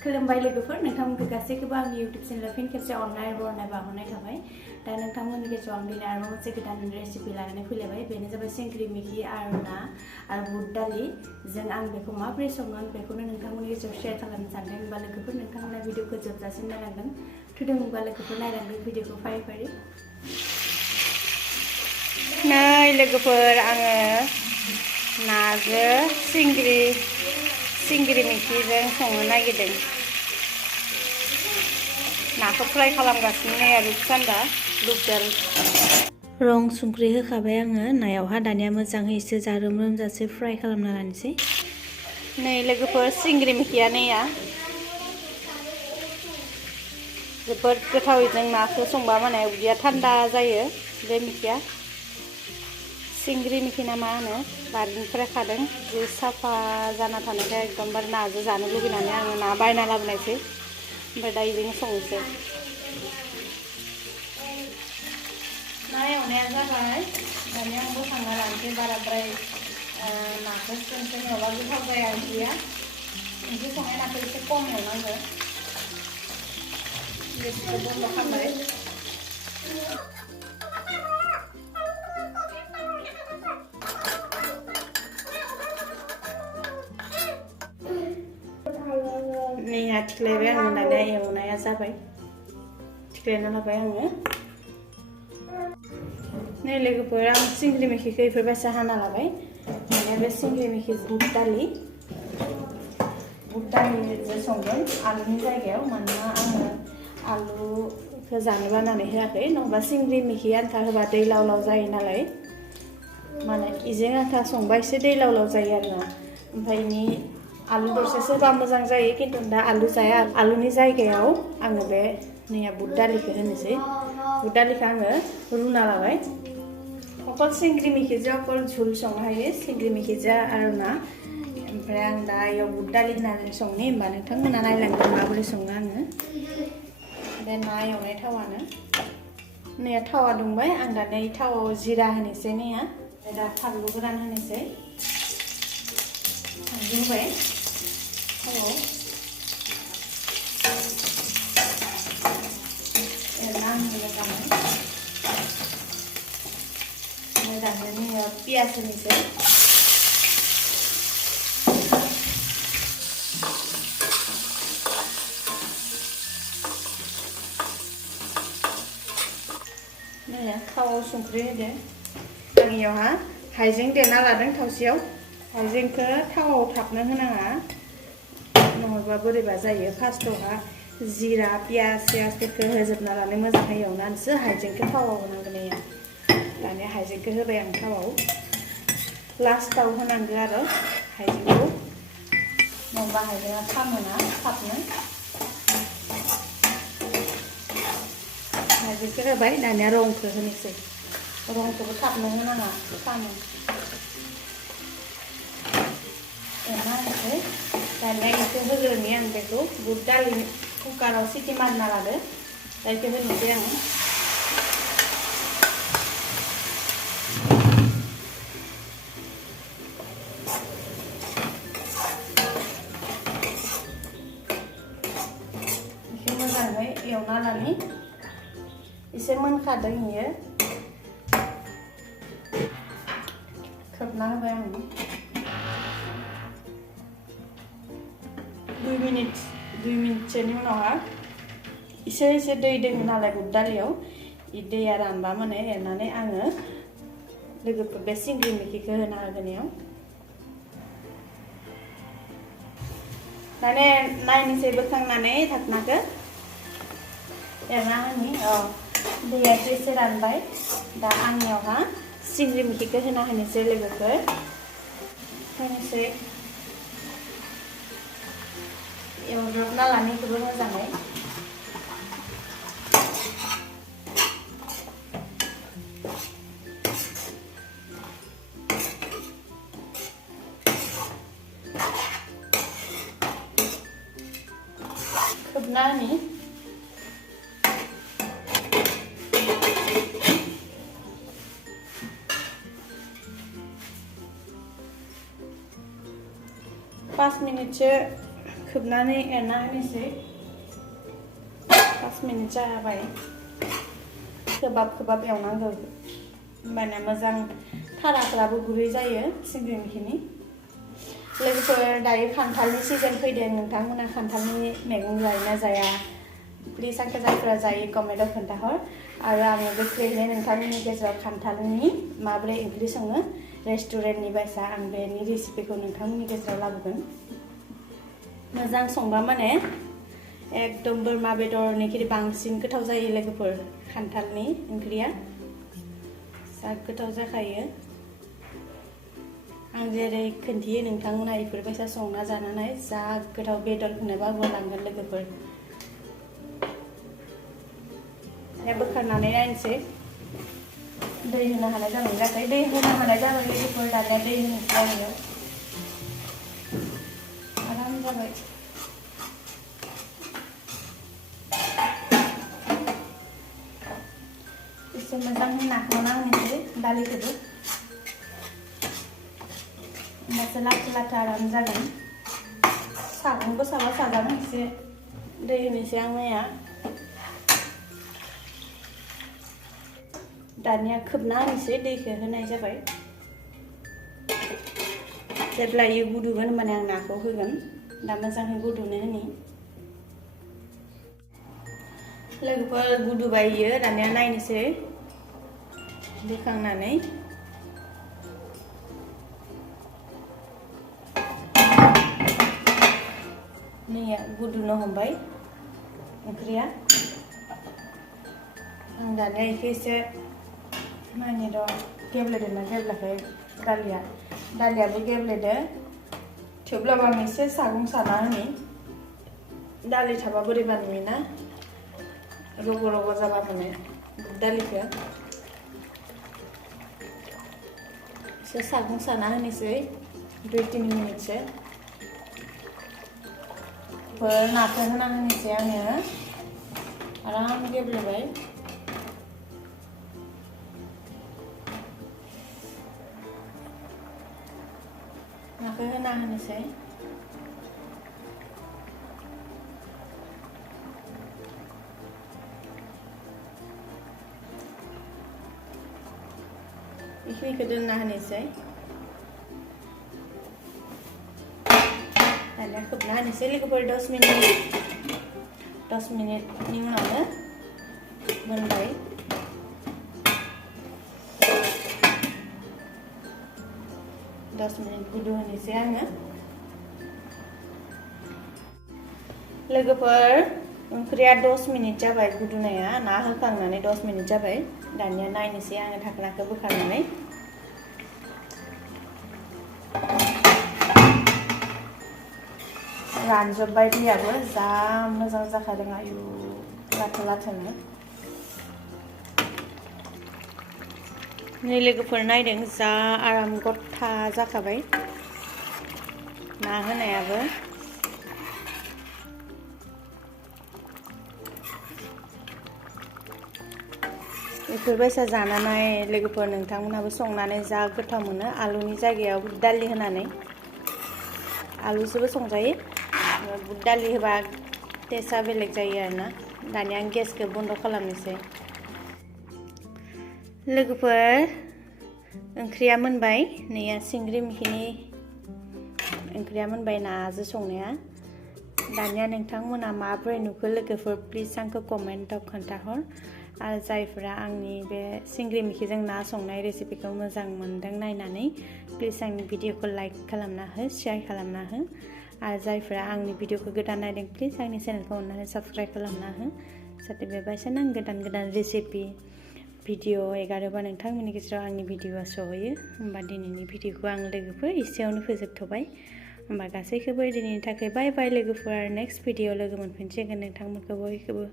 खुलुमबाय लोगोफोर नोंथांमोनखौ गासैखौबो आंनि इउट्युब चेनेलाव फिन खेबसे अननाय बरनाय बावहरनाय थाबाय दा नोंथांमोननि गेजेराव आं दिनै आरोबाव मोनसे गोदान रेसिपि लानानै फैलायबाय बेनो जाबाय सिंग्रि मिखि आरो ना आरो बुट दालि जों आं बेखौ माबोरै सङो बेखौनो नोंथांमोननि गेजेराव शेयार खालामनो सानदों होनबा लोगोफोर नोंथांमोना भिडिअखौ जोबजासिम नायलांदों थुदों होनबा लोगोफोर नायलांदों भिडिअखौ फारि फारि नै लोगोफोर आङो नाजों सिंग्रि मिखिजों संनो नागिरदों नाखौ फ्राय खालामगासिनो रुपसान्दा लुपदाल रं संख्रि होखाबाय आङो नायावहा दानिया मोजाङै एसे जारोम रोमजासे फ्राय खालामना लानोसै नै लोगोफोर सिंग्रि मिखिया नैया जोबोद गोथाव जों नाखौ संबा माने उदैया थान्दा जायो बे मिखिया सिंग्रि मिखि ना मा होनो बारिनिफ्राय खादों जि साफा जाना थानायखाय एकदमबारे नाजों जानो लुगैनानै आङो ना बायना लाबोनायसै ओमफ्राय दा इजोंनो संनोसै ना एवनाया जाबाय दानिया आं बोखांना लानोसै बाराद्राय नाखौ स्रेम एवबा गोथाव जाया ओंख्रिया ओंख्रि संनाय नाखौ एसे खम एवनांगौ गेसखौ बन्द खालामबाय नै थिख्लायबाय आङो दानिया एवनाया जाबाय थिख्लायना लाबाय आङो नै लोगोफोर आं सिंग्रि मिखिखौ बेफोरबायसा हाना लाबाय दानिया बे सिंग्रि मिखि बुट दालिजों संगोन आलुनि जायगायाव मानोना आङो आलुखौ जानो बानानै होआखै नङाबा सिंग्रि मिखि आन्था होबा दै लाव लाव जायो नालाय माने इजों आन्था संबा एसे दै लाव लाव जायो आरोना ओमफ्राय इनि आलु दरसेसो होबा मोजां जायो खिन्थु दा आलु जाया आलुनि जायगायाव आङो बे नैया बुट दालिखौ होनोसै बुट दालिखौ आङो रुना लाबाय अकल सिंग्रि मिखिजों अकल झुल संनो हायो सिंग्रि मिखिजों आरो ना ओमफ्राय आं दा इयाव बुट दालि होनानै संनि होमबा नोंथांमोना नायलांदों माबोरै सङो आङो बे ना एवनाय थावानो नैया थावा दुंबाय आं दा नै थावाव जिरा होनोसै नैया दा फानलु गोरान होनोसै होबाय थावाव मोजाङै पियाज होनोसै थावाव संख्रि होदो आं इयावहा हाइजें देना लादों थौसियाव हाइजेंखौ थावाव थाबनो होनाङा नङाबा बोरैबा जायो फार्स्टआवहा जिरा पियाजफोरखौ होजोबना लानानै मोजाङै एवनानैसो हाइजेंखौ थावाव होनांगोन दानिया हाइजेंखौ होबाय आं थावाव लास्टाव होनांगौ आरो हाइजेंखौ नङाबा हाइजेंआ खामोना थाबनो हाइजेंखौ होबाय दानिया रंखौ होनोसै रंखौबो थाबनो होनाङा खामो एवना होनोसै दानिया इखौ होग्रोनि आं बेखौ बुट दालि कुकाराव सिटि मारिना लादो दा इखौ होनोसै आङो इखौ मोजाङै एवना लानि एसे मोनखादों इयो खोबना होबाय आं 2 मिनिटसोनि उनावहा एसे दै दङ नालाय बुट दालियाव इ दैया रानबा माने एरनानै आङो लोगोफोर बे सिंग्रि मिखिखौ होना होगोन इयाव माने नायनोसै बोखांनानै धाकनाखौ एरना होनि दैया एसे रानबाय दा आंनियावहा सिंग्रि मिखिखौ होना होनोसै लोगोफोर होनोसै एवद्रबना लानायखौबो मोजाङै खोबना होनि 5 मिनिटसो खोबनानै एरना होनोसै 5 मिनिट जाबाय खोबाब एवनांगौ होमबाना मोजां थाराफ्राबो गुरै जायो सिंग्रि मैखिनि लोगोफोर दायो खान्थालनि सिजन फैदों नोंथांमोना खान्थालनि मैगं जायोना जाया प्लिज आंखौ जायफोरा जायो कमेन्टआव खोन्थाहर आरो आङो गोख्रैनो नोंथांमोननि गेजेराव खान्थालनि माबोरै ओंख्रि सङो रेस्टुरेन्टनि बायसा आं बेनि रेसिपिखौ नोंथांमोननि गेजेराव लाबोगोन मोजां संबा माने एकदम बोरमा बेदरनिख्रुइ बांसिन गोथाव जायो लोगोफोर खान्थालनि ओंख्रिया जा गोथाव जाखायो आं जेरै खोन्थियो नोंथांमोना बेफोरबायसा संना जानानै जा गोथाव बेदर होनोबाबो लांगोन लोगोफोर बोखारनानै नायनोसै दै होनो हानाय जाबाय जायाखै दै होनो हानाय जाबाय लोगोफोर दानिया दै होनोसै आङो आराम जाबाय एसे मोजाङै नाख्लाना होनोसै दालिखौबो होमबासो लाथा आराम जागोन सागंबो साबा साजागोन एसे दै होनोसै आं माया दानिया खोबना होनोसै दैखौ होनाय जाबाय जेब्ला इयो गुदुगोन होमबाना आं नाखौ होगोन दा मोजाङै गुदुनो होनि लोगोफोर गुदुबाय इयो दानिया नायनोसै बोखांनानै नैया गुदुनो हमबाय ओंख्रिया आं दानिया इखौ एसे नायनि र' गेब्लेदोंना गेब्लेयाखै दालियाबो गेब्लेदो थेवब्लाबो आं एसे सागं साना होनि दालि थाबा बोरैबा नुयोना रग' जाबा माने दालिखौ एसे सागं साना होनोसै 2-3 मिनिटसो नाखौ होना होनोसै आङो आराम गेब्लेबाय नाखौ होना होनोसै बेखिनिखौ दोनना होनोसै दानिया खोबना होनोसै लोगोफोर 10 मिनिटनि उनावनो मोनबाय 10 मिनिट गुदु होनोसै आङो लोगोफोर ओंख्रिया 10 मिनिट जाबाय गुदुनाया ना होखांनानै 10 मिनिट जाबाय दानिया नायनोसै आङो धाकनाखौ बोखारनानै रानजोब्बाय दैयाबो जा मोजां जाखादों आयु लाथोनो नै लोगोफोर नायदों जा आराम गथा जाखाबाय ना होनायाबो बेफोरबायसा जानानै लोगोफोर नोंथांमोनहाबो संनानै जा गोथाव मोनो आलुनि जायगायाव बुट दालि होनानै आलुजोंबो संजायो बुट दालि होबा टेस्टआ बेलेग जायो आरोना दानिया आं गेसखौ बन्द खालामनोसै लोगोफोर ओंख्रिया मोनबाय नैया सिंग्रि मैखिनि ओंख्रिया मोनबाय नाजों संनाया दानिया नोंथांमोना माबोरै नुखो लोगोफोर प्लिज आंखौ कमेन्टआव खोन्थाहर आरो जायफोरा आंनि बे सिंग्रि मैखिजों ना संनाय रेसिपिखौ मोजां मोनदों नायनानै प्लिज आंनि भिडिअखौ लाइक खालामना हो शेयार खालामना हो आरो जायफोरा आंनि भिडिअखौ गोदान नायदों प्लिज आंनि चेनेलखौ अननानै साबस्क्राइब खालामना हो जाहाथे बेबायदिनो गोदान रेसिपि भिडिअ एगारोबा नोंथांमोननि गेजेराव आंनि भिडिअआ सहैयो होमबा दिनैनि भिडिअखौ आं लोगोफोर एसेयावनो फोजोबथ'बाय होमबा गासैखौबो दिनैनि थाखाय बाय बाय लोगोफोर नेक्स्ट भिडिअ लोगो मोनफिनसिगोन नोंथांमोनखौ बयखौबो